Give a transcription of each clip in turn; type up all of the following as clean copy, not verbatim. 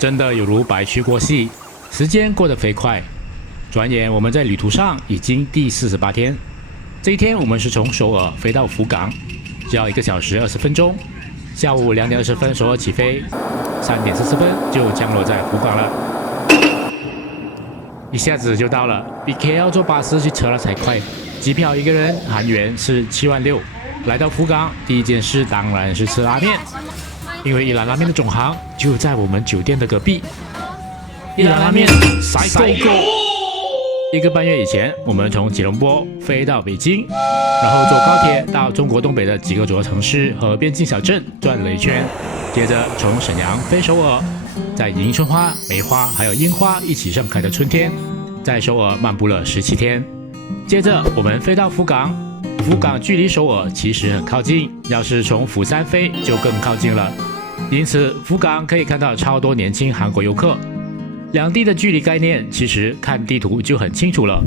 真的有如白驹过隙，时间过得飞快。转眼我们在旅途上已经第48天。这一天我们是从首尔飞到福冈，只要1个小时20分钟。下午2点20分首尔起飞，3点40分就降落在福冈了。一下子就到了，比 KL 坐巴士去车了才快。机票一个人韩元是76000。来到福冈，第一件事当然是吃拉面，因为一兰拉面的总行就在我们酒店的隔壁。一兰拉面塞够！1个半月以前，我们从吉隆坡飞到北京，然后坐高铁到中国东北的几个主要城市和边境小镇转了一圈，接着从沈阳飞首尔，在迎春花、梅花还有樱花一起盛开的春天，在首尔漫步了17天。接着我们飞到福冈，福冈距离首尔其实很靠近，要是从釜山飞就更靠近了，因此福冈可以看到超多年轻韩国游客。两地的距离概念其实看地图就很清楚了。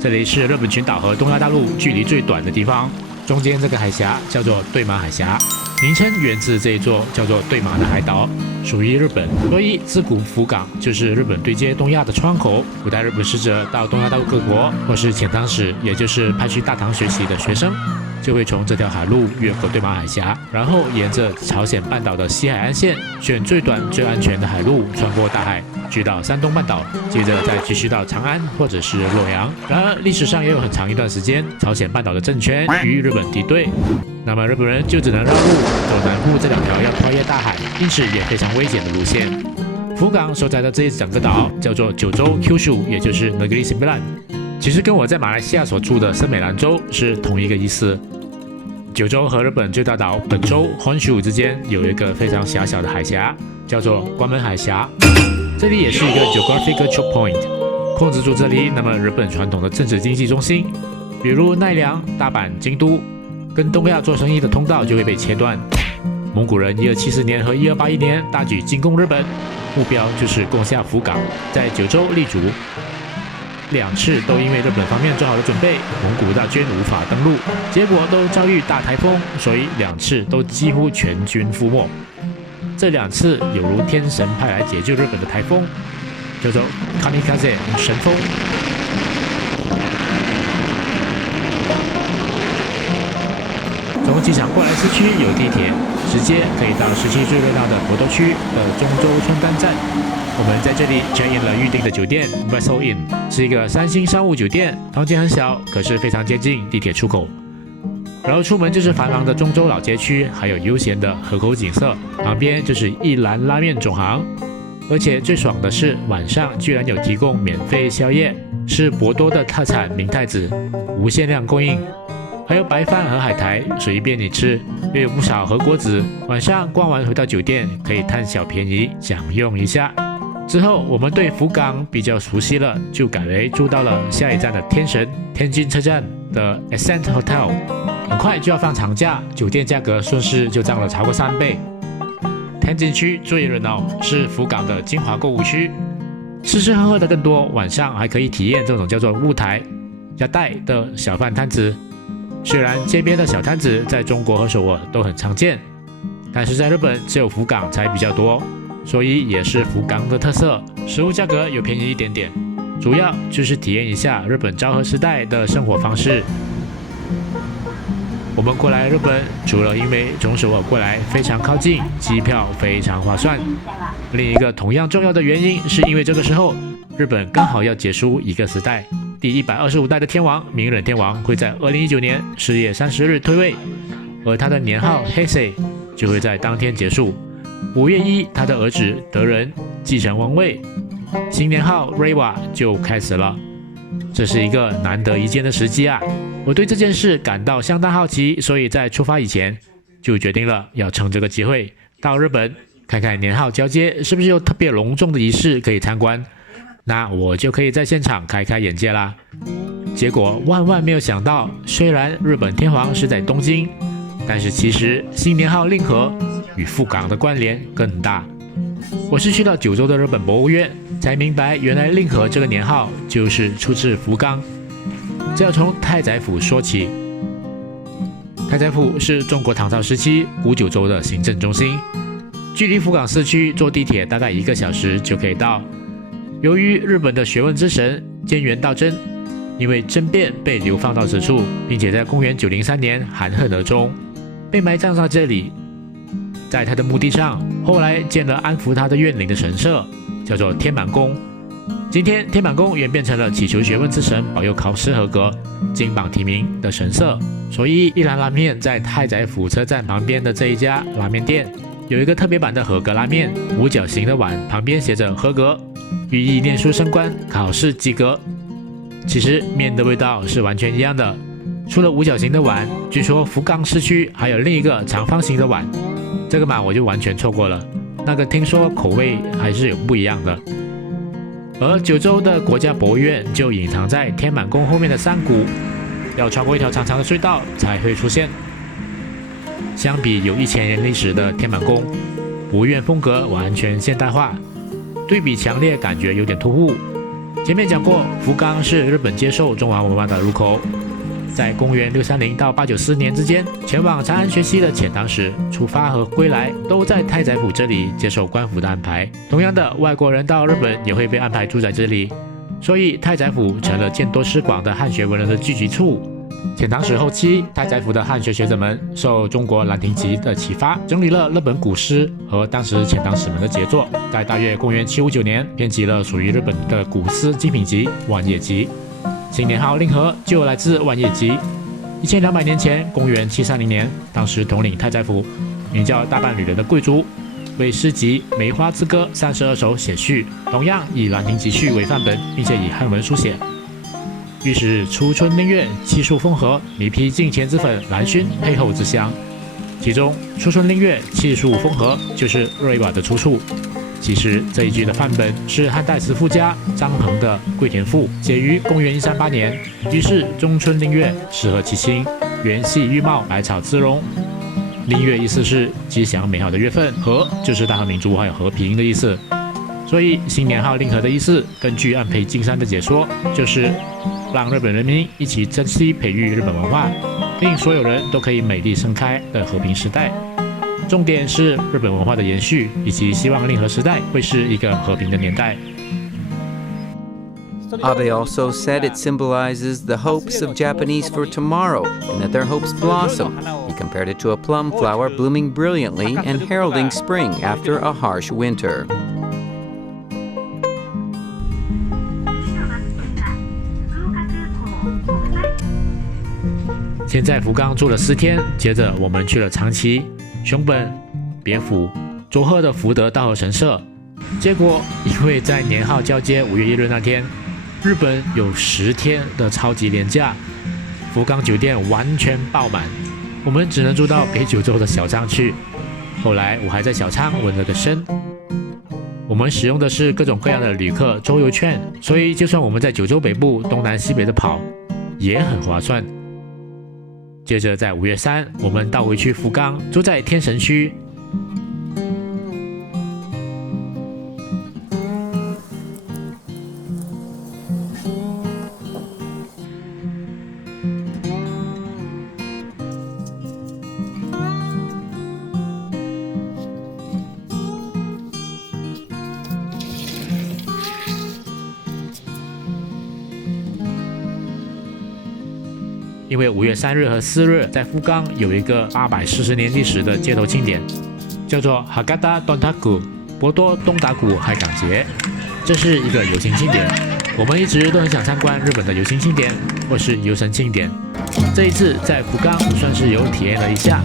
这里是日本群岛和东亚大陆距离最短的地方，中间这个海峡叫做对马海峡，名称源自这一座叫做对马的海岛，属于日本，所以自古福冈就是日本对接东亚的窗口。古代日本使者到东亚大陆各国，或是遣唐使，也就是派去大唐学习的学生，就会从这条海路越过对马海峡，然后沿着朝鲜半岛的西海岸线，选最短最安全的海路穿过大海，去到山东半岛，接着再继续到长安或者是洛阳。然而历史上也有很长一段时间，朝鲜半岛的政权与日本敌对，那么日本人就只能绕路走南部这2条要跨越大海，因此也非常危险的路线。福冈所在的这一整个岛叫做九州 Kyushu， 也就是 Negeri Sembilan， 其实跟我在马来西亚所住的森美兰州是同一个意思。九州和日本最大岛本州 Honshu 之间有一个非常狭小的海峡，叫做关门海峡。这里也是一个 geographical choke point， 控制住这里，那么日本传统的政治经济中心，比如奈良、大阪、京都，跟东亚做生意的通道就会被切断。蒙古人1270年和1281年大举进攻日本，目标就是攻下福冈，在九州立足。2次都因为日本方面做好了准备，蒙古大军无法登陆，结果都遭遇大台风，所以2次都几乎全军覆没。这2次有如天神派来解救日本的台风，叫做 Kamikaze 神风。从机场过来市区有地铁，直接可以到市区最热闹的博多区的中州春丹站。我们在这里 check in 了预定的酒店 Vessel Inn， 是一个3星商务酒店，房间很小，可是非常接近地铁出口。然后出门就是繁忙的中州老街区，还有悠闲的河口景色，旁边就是一兰拉面总行。而且最爽的是晚上居然有提供免费宵夜，是博多的特产明太子，无限量供应。还有白饭和海苔，随便你吃，也有不少和果子。晚上逛完回到酒店，可以贪小便宜享用一下。之后我们对福冈比较熟悉了，就改为住到了下一站的天神天津车站的 Ascent Hotel。很快就要放长假，酒店价格顺势就涨了超过3倍。天津区最热闹，是福冈的精华购物区，吃吃喝喝的更多，晚上还可以体验这种叫做舞台亚带的小贩摊子。虽然街边的小摊子在中国和首尔都很常见，但是在日本只有福冈才比较多，所以也是福冈的特色。食物价格有便宜一点点，主要就是体验一下日本昭和时代的生活方式。我们过来日本，除了因为从首尔过来非常靠近，机票非常划算，另一个同样重要的原因是因为这个时候日本刚好要结束一个时代，第125代的天王明仁天王会在2019年4月30日退位，而他的年号 Heisei 就会在当天结束。5月1，他的儿子德仁继承王位，新年号 Reiwa 就开始了。这是一个难得一见的时机啊！我对这件事感到相当好奇，所以在出发以前就决定了要趁这个机会到日本看看年号交接是不是有特别隆重的仪式可以参观，那我就可以在现场开开眼界啦。结果万万没有想到，虽然日本天皇是在东京，但是其实新年号令和与福冈的关联更大。我是去到九州的日本博物院才明白，原来令和这个年号就是出自福冈。这要从太宰府说起。太宰府是中国唐朝时期古九州的行政中心，距离福冈市区坐地铁大概1个小时就可以到。由于日本的学问之神菅原道真，因为政变被流放到此处，并且在公元903年含恨而终，被埋葬在这里。在他的墓地上，后来建了安抚他的怨灵的神社，叫做天满宫。今天天满宫演变成了祈求学问之神保佑考试合格、金榜题名的神社。所以一兰拉面在太宰府车站旁边的这一家拉面店，有一个特别版的合格拉面，五角形的碗旁边写着合格，寓意念书升官、考试及格。其实面的味道是完全一样的，除了五角形的碗，据说福冈市区还有另一个长方形的碗，这个嘛我就完全错过了，那个听说口味还是有不一样的。而九州的国家博物院就隐藏在天满宫后面的山谷，要穿过一条长长的隧道才会出现。相比有1000年历史的天满宫，博物院风格完全现代化，对比强烈，感觉有点突兀。前面讲过，福冈是日本接受中华文化的入口。在公元630到894年之间，前往长安学习的遣唐使出发和归来，都在太宰府这里接受官府的安排。同样的，外国人到日本也会被安排住在这里，所以太宰府成了见多识广的汉学文人的聚集处。遣唐使后期，太宰府的汉学学者们受中国《兰亭集》的启发，整理了日本古诗和当时遣唐使们的杰作，在大约公元759年，编辑了属于日本的古诗精品集《万叶集》。新年号令和就来自《万叶集》。1200年前，公元730年，当时统领太宰府名叫大半吕人的贵族，为诗集《梅花之歌》32首写序，同样以《兰亭集序》为范本，并且以汉文书写。于是初春令月，气数风和，一批敬前之粉兰熏配后之香。其中初春令月，气数风和就是瑞瓦的出处。其实这一句的范本是汉代词赋家张衡的《桂田赋》，写于公元138年。于是中春令月，适合其心，园系郁茂，百草滋荣。令月意思是吉祥美好的月份，和就是大和民族还有和平的意思。所以新年号令和的意思，根据安倍晋三的解说，就是让日本人民一起珍惜培育日本文化，令所有人都可以美丽盛开的和平时代。重点是日本文化的延续，以及希望令和时代会是一个和平的年代。Abe also said it symbolizes the hopes of Japanese for tomorrow and that their hopes blossom. He compared it to a plum flower blooming brilliantly and heralding spring after a harsh winter. 先在福冈住了4天，接着我们去了长崎、熊本、别府、佐贺的福德道和神社。结果因为在年号交接5月1日那天，日本有10天的超级连假，福冈酒店完全爆满，我们只能住到北九州的小仓去。后来我还在小仓纹了个身。我们使用的是各种各样的旅客周游券，所以就算我们在九州北部东南西北的跑，也很划算。接着在5月3，我们倒回去福冈，住在天神区。因为5月3日和4日在福冈有一个840年历史的街头庆典，叫做 Hakata Dontaku 博多东达谷海港节，这是一个游行庆典。我们一直都很想参观日本的游行庆典或是游神庆典，这一次在福冈算是有体验了一下。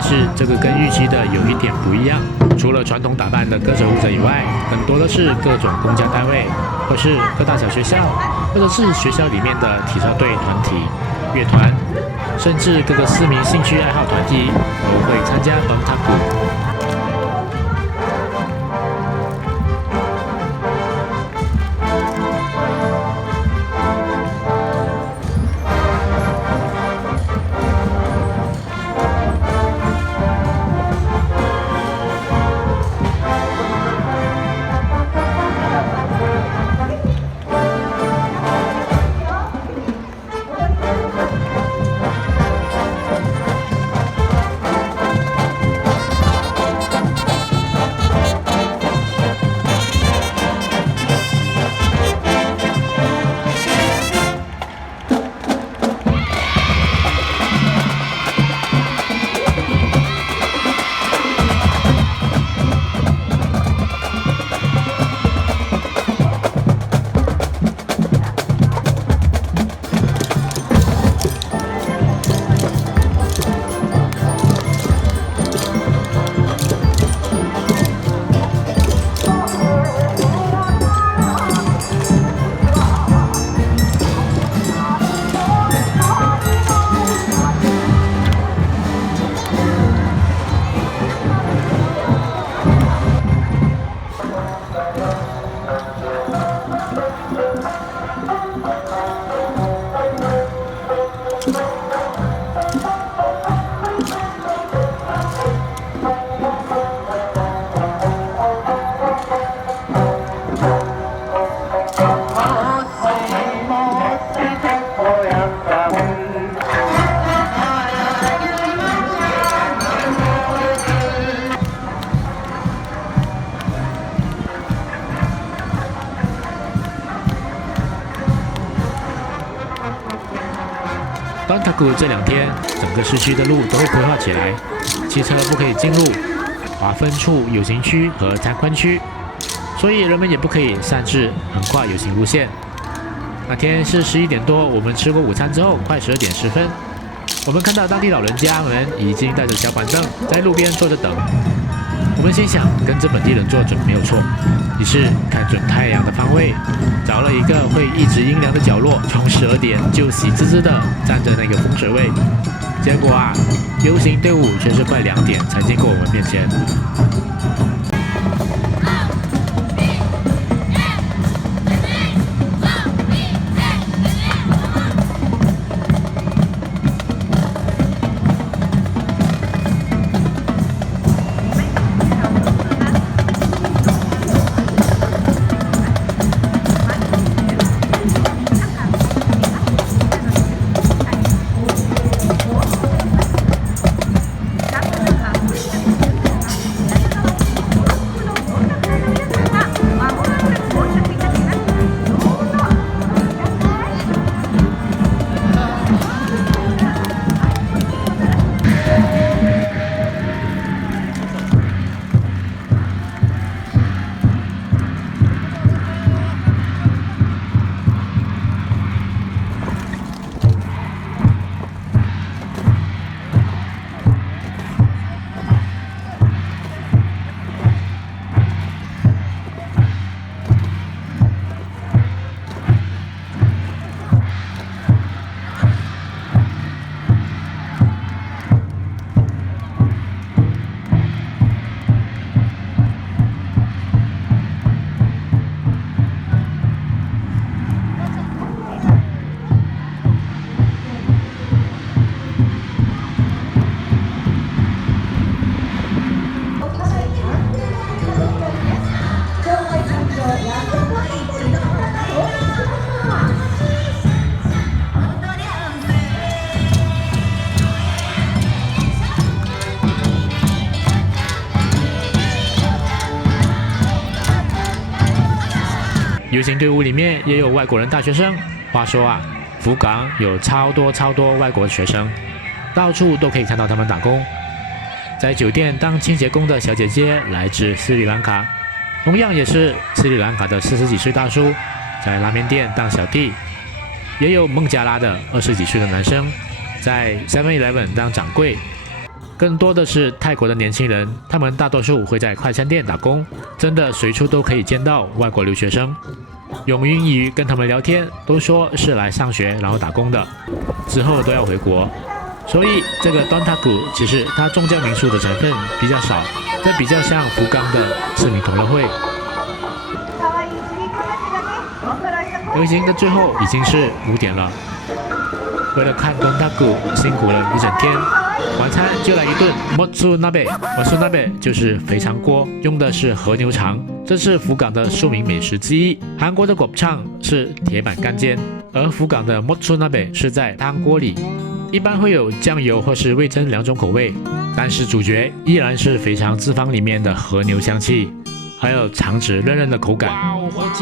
是这个跟预期的有一点不一样，除了传统打扮的歌手舞者以外，更多的是各种公家单位，或是各大小学校，或者是学校里面的体操队团体、乐团，甚至各个市民兴趣爱好团体都会参加Dontaku。端塔谷这2天，整个市区的路都会规划起来，汽车不可以进入，划分出游行区和参观区，所以人们也不可以擅自横跨游行路线。那天是11点多，我们吃过午餐之后，快12点10分，我们看到当地老人家们已经带着小板凳在路边坐着等。我们心想，跟着本地人坐准没有错，于是看准太阳的方位，找了一个会一直阴凉的角落，从12点就喜滋滋的站着那个风水位。结果啊，游行队伍却是快2点才经过我们面前。游行队伍里面也有外国人大学生。话说啊，福冈有超多外国学生，到处都可以看到他们打工。在酒店当清洁工的小姐姐来自斯里兰卡，同样也是斯里兰卡的40几岁大叔，在拉面店当小弟。也有孟加拉的20几岁的男生，在 7-Eleven 当掌柜。更多的是泰国的年轻人，他们大多数会在快餐店打工，真的随处都可以见到外国留学生。用英语跟他们聊天，都说是来上学然后打工的，之后都要回国。所以这个端塔谷其实它宗教民俗的成分比较少，这比较像福冈的市民同乐会。游行的最后已经是5点了，为了看端塔谷辛苦了一整天。晚餐就来一顿 motsunabe，motsunabe 就是肥肠锅，用的是和牛肠，这是福冈的庶民美食之一。韩国的gopchang是铁板干煎，而福冈的 motsunabe是在汤锅里，一般会有酱油或是味噌2种口味，但是主角依然是肥肠脂肪里面的和牛香气，还有肠子嫩嫩的口感，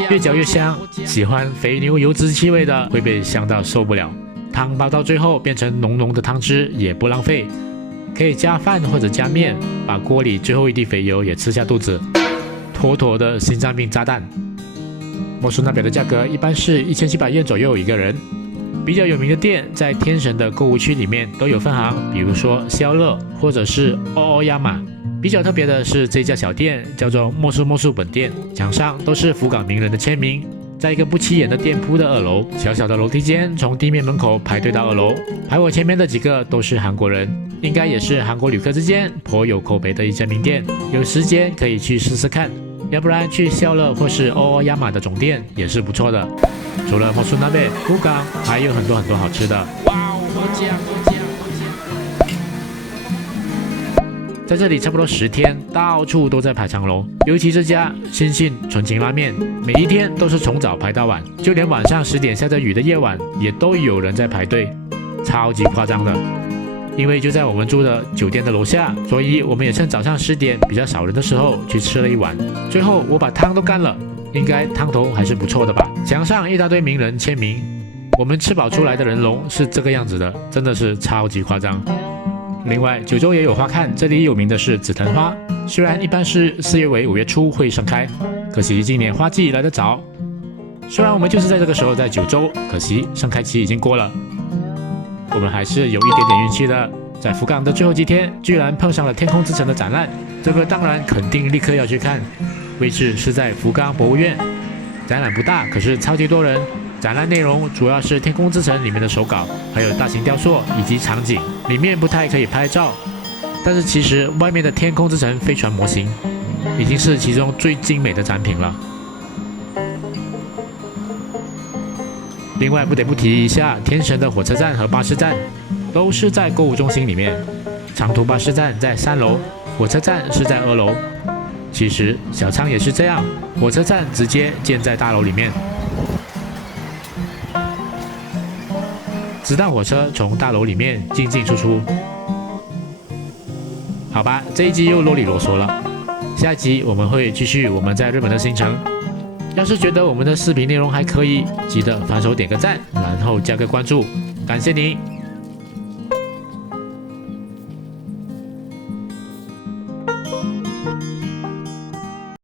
越嚼越香。喜欢肥牛油脂气味的会被香到受不了。汤煲到最后变成浓浓的汤汁也不浪费，可以加饭或者加面，把锅里最后一滴肥油也吃下肚子，妥妥的心脏病炸弹。motsunabe的价格一般是1700元左右一个人。比较有名的店在天神的购物区里面都有分行，比如说消乐或者是Aoyama。比较特别的是这家小店叫做莫素本店，墙上都是福冈名人的签名。在一个不起眼的店铺的2楼，小小的楼梯间，从地面门口排队到2楼，排我前面的几个都是韩国人，应该也是韩国旅客之间颇有口碑的一家名店，有时间可以去试试看，要不然去消乐或是Aoyama的总店也是不错的。除了motsunabe，福冈还有很多好吃的。在这里差不多10天，到处都在排长龙，尤其这家新信纯情拉面，每一天都是从早排到晚，就连晚上10点下着雨的夜晚，也都有人在排队，超级夸张的。因为就在我们住的酒店的楼下，所以我们也趁早上10点比较少人的时候去吃了一碗。最后我把汤都干了，应该汤头还是不错的吧。墙上一大堆名人签名，我们吃饱出来的人龙是这个样子的，真的是超级夸张。另外，九州也有花看，这里有名的是紫藤花，虽然一般是4月尾5月初会盛开，可惜今年花季来得早。虽然我们就是在这个时候在九州，可惜盛开期已经过了。我们还是有一点点运气的，在福冈的最后几天，居然碰上了天空之城的展览，这个当然肯定立刻要去看。位置是在福冈博物院，展览不大，可是超级多人。展览内容主要是天空之城里面的手稿，还有大型雕塑以及场景，里面不太可以拍照。但是其实外面的天空之城飞船模型，已经是其中最精美的展品了。另外不得不提一下，天神的火车站和巴士站都是在购物中心里面，长途巴士站在3楼，火车站是在2楼。其实小仓也是这样，火车站直接建在大楼里面，子弹火车从大楼里面进进出出。好吧，这一集又啰里啰嗦了，下一集我们会继续我们在日本的行程。要是觉得我们的视频内容还可以，记得反手点个赞，然后加个关注，感谢您。